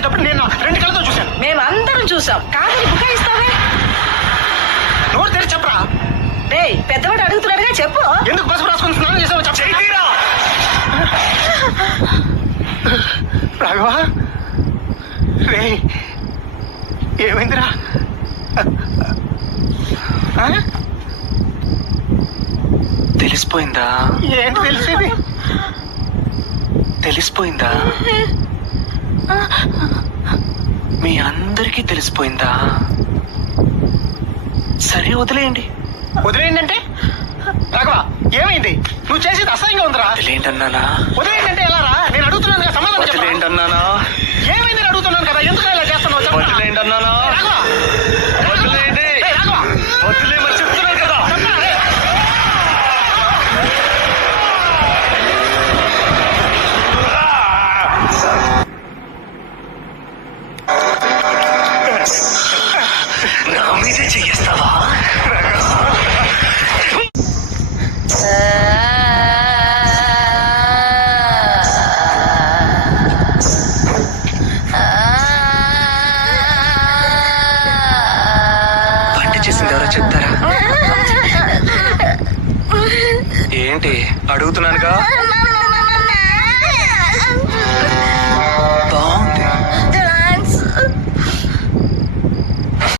చేసేటప్పుడు నేను 2 కళ్ళతో చూశాను. మేమందరం చూసాం. కాదని బుకాయిస్తావే? నోరు తెరిచి చెప్పరా. డేయ్, పెద్దవాడు అడుగుతున్నాడుగా, చెప్పు. ఎందుకు పసుపు రాసుకుని స్నానం చేసావో చెప్పరా. రాఘవా, రే ఏమైందిరా? తెలిసిపోయిందా? ఏంటి తెలిసేది? తెలిసిపోయిందా? మీ అందరికీ తెలిసిపోయిందా? సరే వదిలేయండి. వదిలేయండి అంటే? రాఘవ, ఏమైంది? నువ్వు చేసేది అసహ్యంగా ఉందిరా. వదిలేయండి అన్నానా? వదిలేయండి అంటే ఎలా రా? నేను అడుగుతున్నాను కదా, సమాధానం చెప్పు. వదిలేయండి అన్నానా? ఏమైంది అడుగుతున్నాను కదా, ఎందుకు ఇలా చేస్తున్నావు చెప్పు. వదిలేయండి అన్నానా? రాఘవ, వదిలేయండి. ఏయ్ రాఘవ, వదిలేయమని చెప్తున్నాను కదా. చెప్పరా, రే. నా మీదే చెయ్యేస్తావా? వంట చేసింది ఎవరో చెప్తారా? ఏంటి అడుగుతున్నానుగా?